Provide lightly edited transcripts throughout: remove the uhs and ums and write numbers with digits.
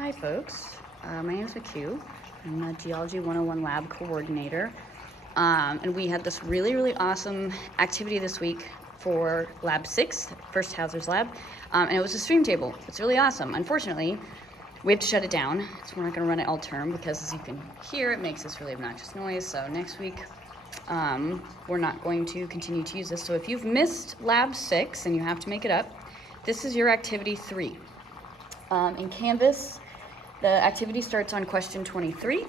Hi folks, my name is McHugh. I'm a Geology 101 lab coordinator. And we had this really awesome activity this week for Lab 6, First Hazards Lab, and it was a stream table. It's really awesome. Unfortunately, we have to shut it down, so we're not going to run it all term because, as you can hear, it makes this really obnoxious noise. So next week, we're not going to continue to use this. So if you've missed Lab 6 and you have to make it up, this is your activity 3. In Canvas, the activity starts on question 23,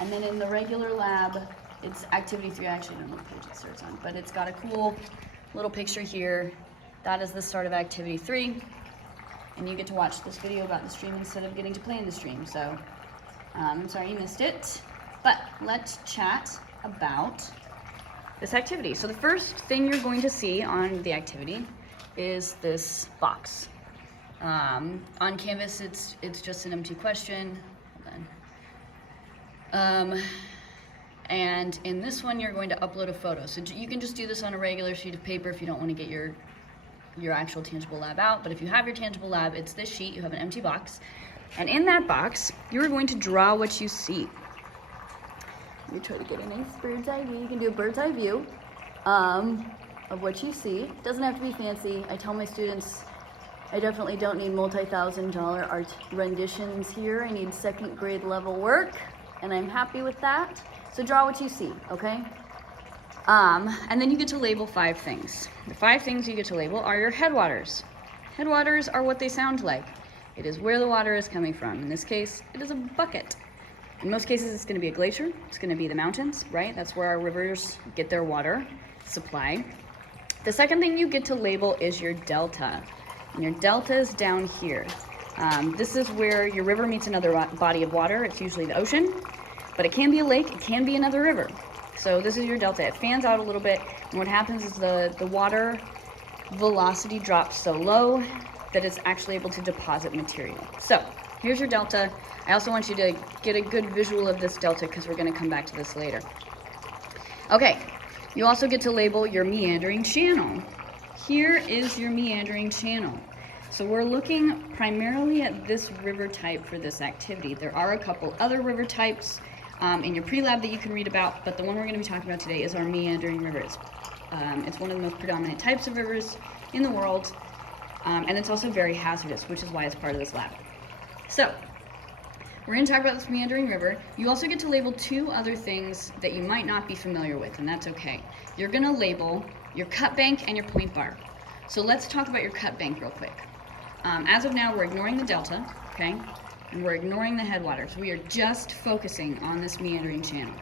and then in the regular lab, it's activity 3. I actually don't know what page it starts on, but it's got a cool little picture here. That is the start of activity 3, and you get to watch this video about the stream instead of getting to play in the stream. So I'm sorry you missed it, but let's chat about this activity. So the first thing you're going to see on the activity is this box. On Canvas, it's just an empty question. Hold on. And in this one, you're going to upload a photo. So you can just do this on a regular sheet of paper if you don't want to get your actual tangible lab out. But if you have your tangible lab, it's this sheet. You have an empty box. And in that box, you're going to draw what you see. You try to get a nice bird's eye view. You can do a bird's eye view of what you see. It doesn't have to be fancy. I tell my students, I definitely don't need multi-$1,000 art renditions here. I need second grade level work, and I'm happy with that. So draw what you see, okay? And then you get to label 5 things. The 5 things you get to label are your headwaters. Headwaters are what they sound like. It is where the water is coming from. In this case, it is a bucket. In most cases, it's gonna be a glacier. It's gonna be the mountains, right? That's where our rivers get their water supply. The second thing you get to label is your delta. And your delta is down here. This is where your river meets another body of water. It's usually the ocean, but it can be a lake, it can be another river. So this is your delta. It fans out a little bit, and what happens is the water velocity drops so low that it's actually able to deposit material. So here's your delta. I also want you to get a good visual of this delta because we're gonna come back to this later. Okay, you also get to label your meandering channel. Here is your meandering channel. So we're looking primarily at this river type for this activity. There are a couple other river types in your pre-lab that you can read about, but the one we're going to be talking about today is our meandering rivers. It's one of the most predominant types of rivers in the world, and it's also very hazardous, which is why it's part of this lab. So we're going to talk about this meandering river. You also get to label 2 other things that you might not be familiar with, and that's okay. You're going to label your cut bank and your point bar. So let's talk about your cut bank real quick. As of now, we're ignoring the delta, okay? And we're ignoring the headwaters. We are just focusing on this meandering channel.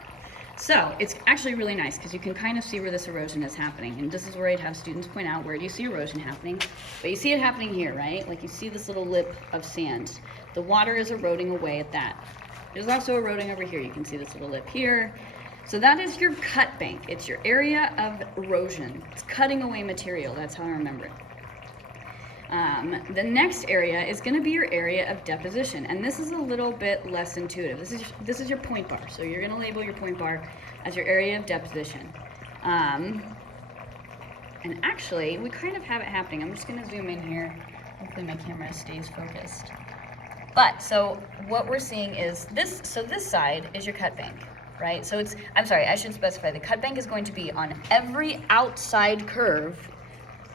So it's actually really nice because you can kind of see where this erosion is happening. And this is where I'd have students point out, where do you see erosion happening? But you see it happening here, right? Like you see this little lip of sand. The water is eroding away at that. It is also eroding over here. You can see this little lip here. So that is your cut bank. It's your area of erosion. It's cutting away material. That's how I remember it. The next area is going to be your area of deposition, and this is a little bit less intuitive. This is your point bar. So you're going to label your point bar as your area of deposition. And actually, we kind of have it happening. I'm just going to zoom in here. Hopefully my camera stays focused. But so what we're seeing is this. So this side is your cut bank. Right? So I'm sorry, I should specify. The cut bank is going to be on every outside curve,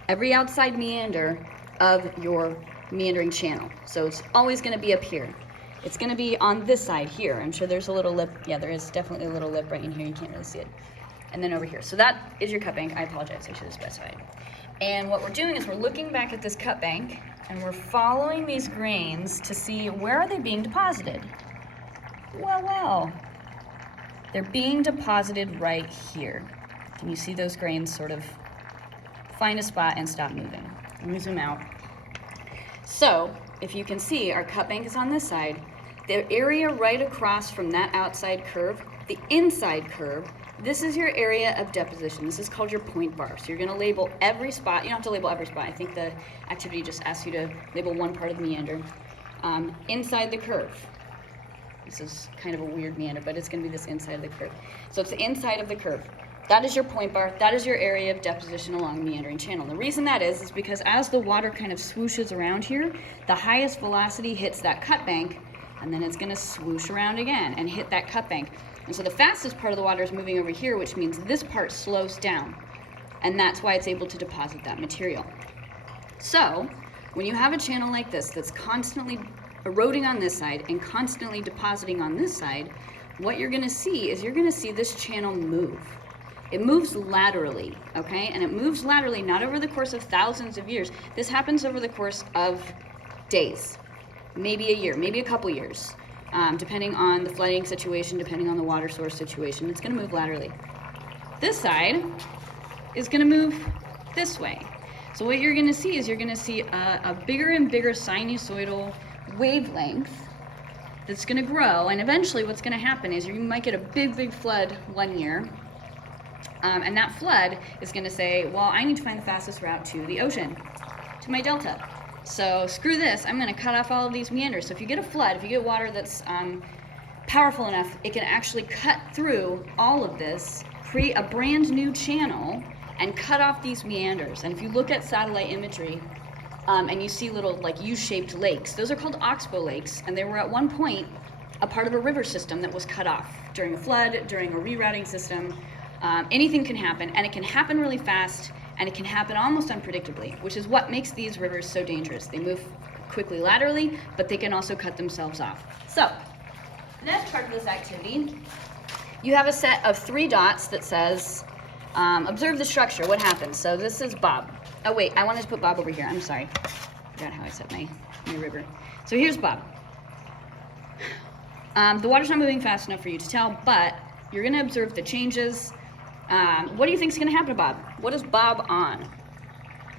every outside meander of your meandering channel. So it's always going to be up here. It's going to be on this side here. I'm sure there's a little lip. Yeah, there is definitely a little lip right in here. You can't really see it. And then over here. So that is your cut bank. I apologize, I should have specified. And what we're doing is we're looking back at this cut bank and we're following these grains to see where are they being deposited. Well. They're being deposited right here. Can you see those grains sort of find a spot and stop moving? Let me zoom out. So, if you can see, our cut bank is on this side. The area right across from that outside curve, the inside curve, this is your area of deposition. This is called your point bar. So you're gonna label every spot. You don't have to label every spot. I think the activity just asks you to label one part of the meander. Inside the curve. This is kind of a weird meander, but it's going to be this inside of the curve. So it's the inside of the curve. That is your point bar. That is your area of deposition along the meandering channel. The reason that is because as the water kind of swooshes around here, the highest velocity hits that cut bank, and then it's going to swoosh around again and hit that cut bank. And so the fastest part of the water is moving over here, which means this part slows down. And that's why it's able to deposit that material. So when you have a channel like this that's constantly eroding on this side and constantly depositing on this side, what you're going to see is you're going to see this channel move. It moves laterally, okay? And it moves laterally not over the course of thousands of years. This happens over the course of days, maybe a year, maybe a couple years, depending on the flooding situation, depending on the water source situation. It's going to move laterally. This side is going to move this way. So what you're going to see is you're going to see a bigger and bigger sinusoidal wavelength that's going to grow, and eventually what's going to happen is you might get a big flood one year, and that flood is going to say, well, I need to find the fastest route to the ocean, to my delta. So screw this, I'm going to cut off all of these meanders. So if you get a flood, if you get water that's powerful enough, it can actually cut through all of this, create a brand new channel, and cut off these meanders. And if you look at satellite imagery, and you see little like U-shaped lakes, those are called oxbow lakes, and they were at one point a part of a river system that was cut off during a flood, during a rerouting system. Anything can happen, and it can happen really fast, and it can happen almost unpredictably, which is what makes these rivers so dangerous. They move quickly laterally, but they can also cut themselves off. So, the next part of this activity, you have a set of 3 dots that says, observe the structure, what happens? So this is Bob. Oh wait, I wanted to put Bob over here, I'm sorry. I forgot how I set my river. So here's Bob. The water's not moving fast enough for you to tell, but you're gonna observe the changes. What do you think is gonna happen to Bob? What is Bob on?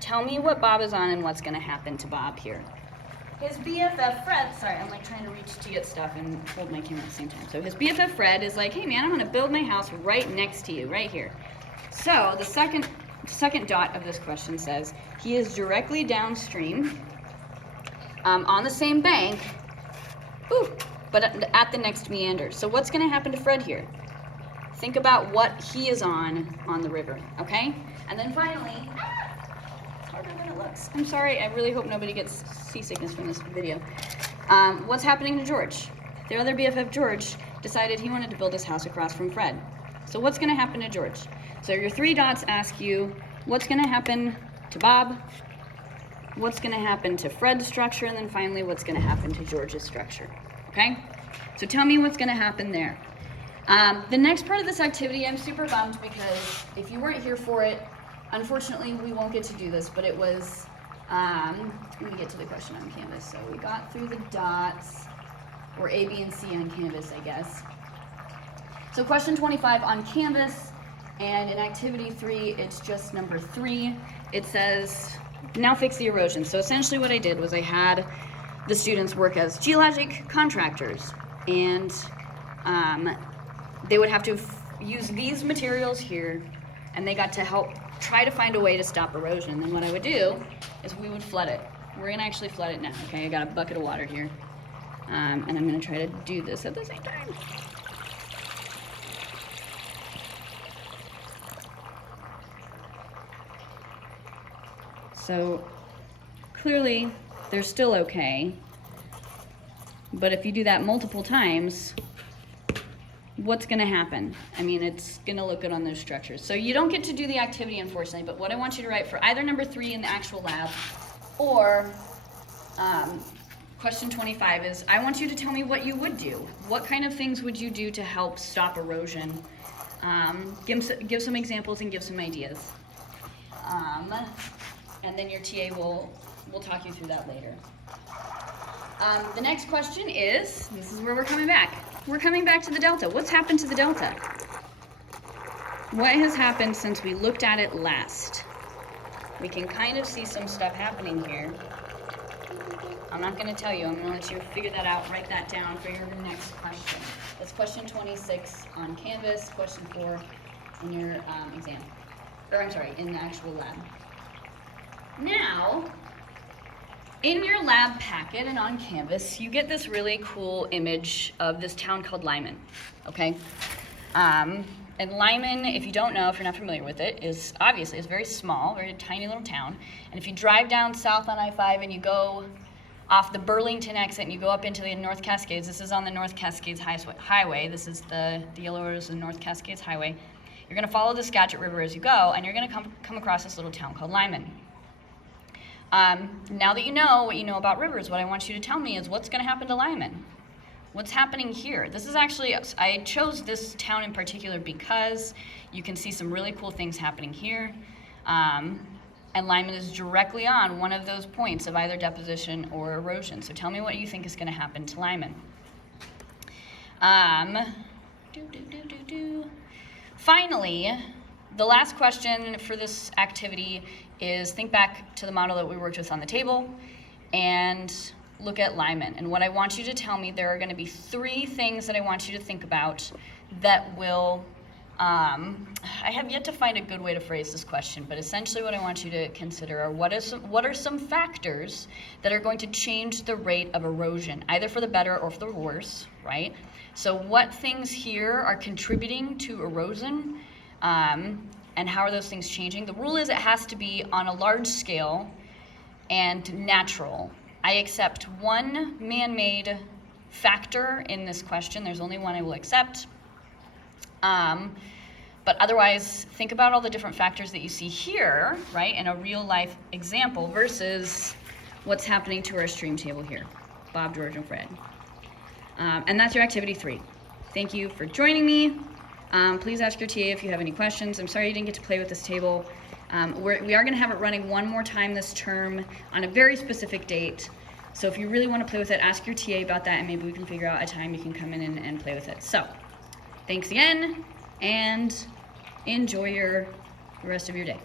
Tell me what Bob is on and what's gonna happen to Bob here. His BFF Fred, sorry, I'm like trying to reach to get stuff and hold my camera at the same time. So his BFF Fred is like, hey man, I'm gonna build my house right next to you, right here. So the second dot of this question says, he is directly downstream, on the same bank, but at the next meander. So what's gonna happen to Fred here? Think about what he is on the river, okay? And then finally, it's harder than it looks. I'm sorry, I really hope nobody gets seasickness from this video. What's happening to George? Their other BFF, George, decided he wanted to build his house across from Fred. So what's gonna happen to George? So your 3 dots ask you, what's gonna happen to Bob? What's gonna happen to Fred's structure? And then finally, what's gonna happen to George's structure, okay? So tell me what's gonna happen there. The next part of this activity, I'm super bummed because if you weren't here for it, unfortunately, we won't get to do this, but it was, let me get to the question on Canvas. So we got through the dots, or A, B, and C on Canvas, I guess. So question 25 on Canvas, and in activity 3, it's just number 3. It says, now fix the erosion. So essentially what I did was I had the students work as geologic contractors, and they would have to use these materials here, and they got to help try to find a way to stop erosion. And then what I would do is we would flood it. We're gonna actually flood it now, okay? I got a bucket of water here, and I'm gonna try to do this at the same time. So clearly they're still okay, but if you do that multiple times, what's gonna happen? I mean, it's gonna look good on those structures. So you don't get to do the activity, unfortunately, but what I want you to write for either number 3 in the actual lab or question 25 is, I want you to tell me what you would do. What kind of things would you do to help stop erosion? Give some examples and give some ideas. And then your TA will talk you through that later. The next question is, this is where we're coming back. We're coming back to the delta. What's happened to the delta? What has happened since we looked at it last? We can kind of see some stuff happening here. I'm not going to tell you. I'm going to let you figure that out. Write that down for your next question. That's question 26 on Canvas, question 4 in your exam. Or I'm sorry, in the actual lab. Now, in your lab packet and on Canvas, you get this really cool image of this town called Lyman, okay? And Lyman, if you don't know, if you're not familiar with it, is obviously it's very small, very tiny little town. And if you drive down south on I-5 and you go off the Burlington exit and you go up into the North Cascades, this is on the North Cascades Highway. This is the yellow road is the North Cascades Highway. You're going to follow the Skagit River as you go, and you're going to come across this little town called Lyman. Now that you know what you know about rivers, what I want you to tell me is what's going to happen to Lyman. What's happening here? This is actually, I chose this town in particular because you can see some really cool things happening here. And Lyman is directly on one of those points of either deposition or erosion. So tell me what you think is going to happen to Lyman. Finally, the last question for this activity is think back to the model that we worked with on the table and look at Lyman. And what I want you to tell me, there are going to be 3 things that I want you to think about that will, I have yet to find a good way to phrase this question, but essentially what I want you to consider are what are some factors that are going to change the rate of erosion, either for the better or for the worse, right? So what things here are contributing to erosion, and how are those things changing? The rule is it has to be on a large scale and natural. I accept one man-made factor in this question. There's only one I will accept. But otherwise, think about all the different factors that you see here, right, in a real-life example versus what's happening to our stream table here, Bob, George, and Fred. And that's your activity 3. Thank you for joining me. Please ask your TA if you have any questions. I'm sorry you didn't get to play with this table. We are going to have it running one more time this term on a very specific date. So if you really want to play with it, ask your TA about that, and maybe we can figure out a time you can come in and play with it. So thanks again, and enjoy the rest of your day.